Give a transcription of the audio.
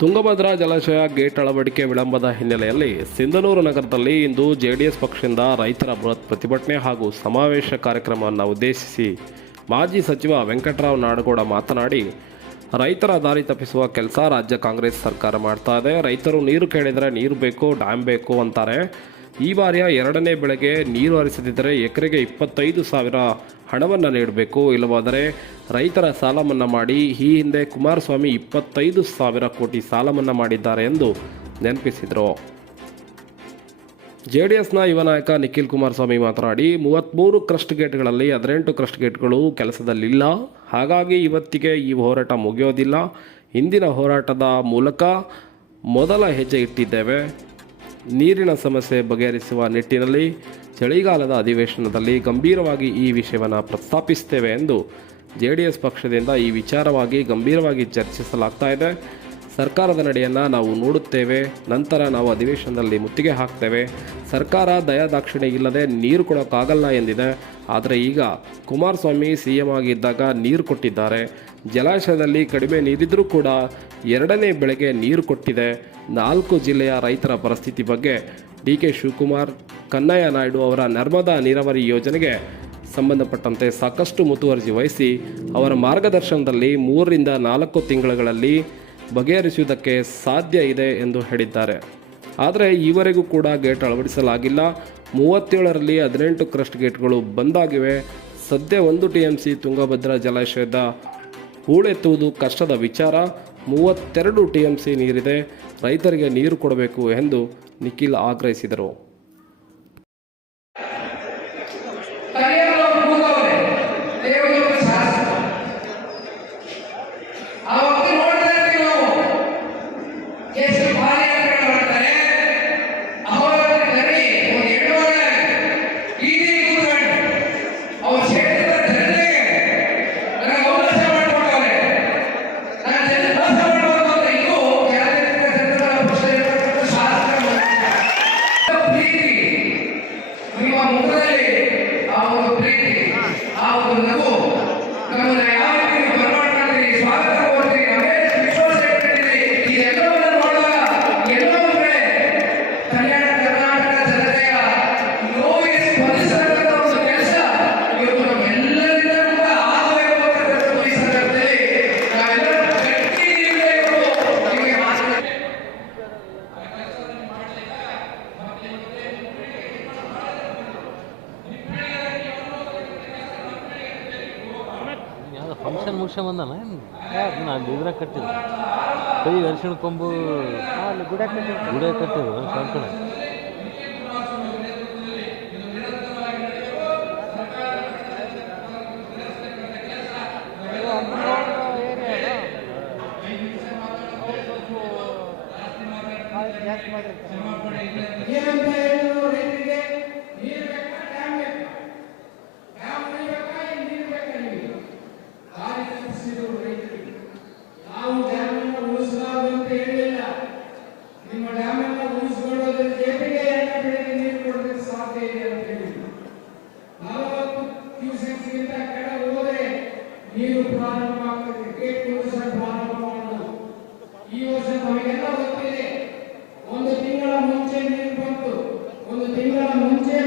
ತುಂಗಭದ್ರಾ ಜಲಾಶಯ ಗೇಟ್ ಅಳವಡಿಕೆ ವಿಳಂಬದ ಹಿನ್ನೆಲೆಯಲ್ಲಿ ಸಿಂಧನೂರು ನಗರದಲ್ಲಿ ಇಂದು ಜೆಡಿಎಸ್ ಪಕ್ಷದಿಂದ ರೈತರ ಬೃಹತ್ ಪ್ರತಿಭಟನೆ ಹಾಗೂ ಸಮಾವೇಶ ಕಾರ್ಯಕ್ರಮವನ್ನು ಉದ್ದೇಶಿಸಿ ಮಾಜಿ ಸಚಿವ ವೆಂಕಟರಾವ್ ನಾಡಗೌಡ ಮಾತನಾಡಿ, ರೈತರ ದಾರಿ ತಪ್ಪಿಸುವ ಕೆಲಸ ರಾಜ್ಯ ಕಾಂಗ್ರೆಸ್ ಸರ್ಕಾರ ಮಾಡ್ತಾ ಇದೆ. ರೈತರು ನೀರು ಕೇಳಿದರೆ ನೀರು ಬೇಕು ಡ್ಯಾಮ್ ಬೇಕು ಅಂತಾರೆ. ಈ ಬಾರಿಯ ಎರಡನೇ ಬೆಳೆಗೆ ನೀರು ಹರಿಸದಿದ್ದರೆ ಎಕರೆಗೆ ಇಪ್ಪತ್ತೈದು ಸಾವಿರ ಹಣವನ್ನು ನೀಡಬೇಕು. ಇಲ್ಲವಾದರೆ ರೈತರ ಸಾಲ ಮನ್ನಾ ಮಾಡಿ ಈ ಹಿಂದೆ ಕುಮಾರಸ್ವಾಮಿ ಇಪ್ಪತ್ತೈದು ಸಾವಿರ ಕೋಟಿ ಸಾಲ ಮನ್ನಾ ಮಾಡಿದ್ದಾರೆ ಎಂದು ನೆನಪಿಸಿದರು. ಜೆ ಡಿ ಎಸ್ನ ಯುವ ನಾಯಕ ನಿಖಿಲ್ ಕುಮಾರಸ್ವಾಮಿ ಮಾತನಾಡಿ ಮೂವತ್ತ್ಮೂರು ಕ್ರಸ್ಟ್ ಗೇಟ್ಗಳಲ್ಲಿ ಹದಿನೆಂಟು ಕ್ರಸ್ಟ್ ಗೇಟ್ಗಳು ಕೆಲಸದಲ್ಲಿಲ್ಲ. ಹಾಗಾಗಿ ಇವತ್ತಿಗೆ ಈ ಹೋರಾಟ ಮುಗಿಯೋದಿಲ್ಲ. ಇಂದಿನ ಹೋರಾಟದ ಮೂಲಕ ಮೊದಲ ಹೆಜ್ಜೆ ಇಟ್ಟಿದ್ದೇವೆ. ನೀರಿನ ಸಮಸ್ಯೆ ಬಗೆಹರಿಸುವ ನಿಟ್ಟಿನಲ್ಲಿ ಚಳಿಗಾಲದ ಅಧಿವೇಶನದಲ್ಲಿ ಗಂಭೀರವಾಗಿ ಈ ವಿಷಯವನ್ನು ಪ್ರಸ್ತಾಪಿಸುತ್ತೇವೆ ಎಂದು ಜೆ ಡಿ ಎಸ್ ಪಕ್ಷದಿಂದ ಈ ವಿಚಾರವಾಗಿ ಗಂಭೀರವಾಗಿ ಚರ್ಚಿಸಲಾಗ್ತಾ ಇದೆ. ಸರ್ಕಾರದ ನಡೆಯನ್ನು ನಾವು ನೋಡುತ್ತೇವೆ. ನಂತರ ನಾವು ಅಧಿವೇಶನದಲ್ಲಿ ಮುತ್ತಿಗೆ ಹಾಕ್ತೇವೆ. ಸರ್ಕಾರ ದಯಾದಾಕ್ಷಿಣ್ಯ ಇಲ್ಲದೆ ನೀರು ಕೊಡೋಕ್ಕಾಗಲ್ಲ ಎಂದಿದೆ. ಆದರೆ ಈಗ ಕುಮಾರಸ್ವಾಮಿ ಸಿ ಎಂ ಆಗಿದ್ದಾಗ ನೀರು ಕೊಟ್ಟಿದ್ದಾರೆ. ಜಲಾಶಯದಲ್ಲಿ ಕಡಿಮೆ ನೀರಿದ್ದರೂ ಕೂಡ ಎರಡನೇ ಬೆಳೆಗೆ ನೀರು ಕೊಟ್ಟಿದೆ. ನಾಲ್ಕು ಜಿಲ್ಲೆಯ ರೈತರ ಪರಿಸ್ಥಿತಿ ಬಗ್ಗೆ ಡಿ ಕೆ ಶಿವಕುಮಾರ್, ಕನ್ನಯ್ಯ ನಾಯ್ಡು ಅವರ ನರ್ಮದಾ ನೀರಾವರಿ ಯೋಜನೆಗೆ ಸಂಬಂಧಪಟ್ಟಂತೆ ಸಾಕಷ್ಟು ಮುತುವರ್ಜಿ ವಹಿಸಿ ಅವರ ಮಾರ್ಗದರ್ಶನದಲ್ಲಿ ಮೂರರಿಂದ ನಾಲ್ಕು ತಿಂಗಳುಗಳಲ್ಲಿ ಬಗೆಹರಿಸುವುದಕ್ಕೆ ಸಾಧ್ಯ ಇದೆ ಎಂದು ಹೇಳಿದ್ದಾರೆ. ಆದರೆ ಈವರೆಗೂ ಕೂಡ ಗೇಟ್ ಅಳವಡಿಸಲಾಗಿಲ್ಲ. ಮೂವತ್ತೇಳರಲ್ಲಿ ಹದಿನೆಂಟು ಕ್ರಸ್ಟ್ ಗೇಟ್ಗಳು ಬಂದಾಗಿವೆ ಸದ್ಯ ಒಂದು ಟಿ ಎಂ ಸಿ ತುಂಗಭದ್ರಾ ಜಲಾಶಯದ ಹೂಳೆತ್ತುವುದು ಕಷ್ಟದ ವಿಚಾರ. ಮೂವತ್ತೆರಡು ಟಿ ಎಂ ಸಿ ನೀರಿದೆ. ರೈತರಿಗೆ ನೀರು ಕೊಡಬೇಕು ಎಂದು ನಿಖಿಲ್ ಆಗ್ರಹಿಸಿದರು. ಕರಿಯರು ಫಂಕ್ಷನ್ ಮುಗಿಸ್ಕೊಂಡ್ ಬಂದಾನ? ಏನು? ಅಲ್ಲಿ ಇದ್ರಾಗ ಕಟ್ಟಿದ್ರು? ಕೈ ಅರಿಶಿಣ ಕೊಂಬು ಅಲ್ಲಿ ಗುಡ ಕಟ್ಟಿದ್ರು. ಗುಡ ಕಟ್ಟಿದ್ದು ಕಂಕಣ ಏನಂತ ಹೇಳಿದ್ರು? ನೀರು ಪ್ರಾರಂಭ ಆಗ್ತದೆ ಕ್ರಿಕೆಟ್ ಈ ಮಾಡೋದು ಈ ವರ್ಷ ನಮಗೆಲ್ಲ ಗೊತ್ತಿದೆ, ಒಂದು ತಿಂಗಳ ಮುಂಚೆ ನೀರು ಬಂತು, ಒಂದು ತಿಂಗಳ ಮುಂಚೆ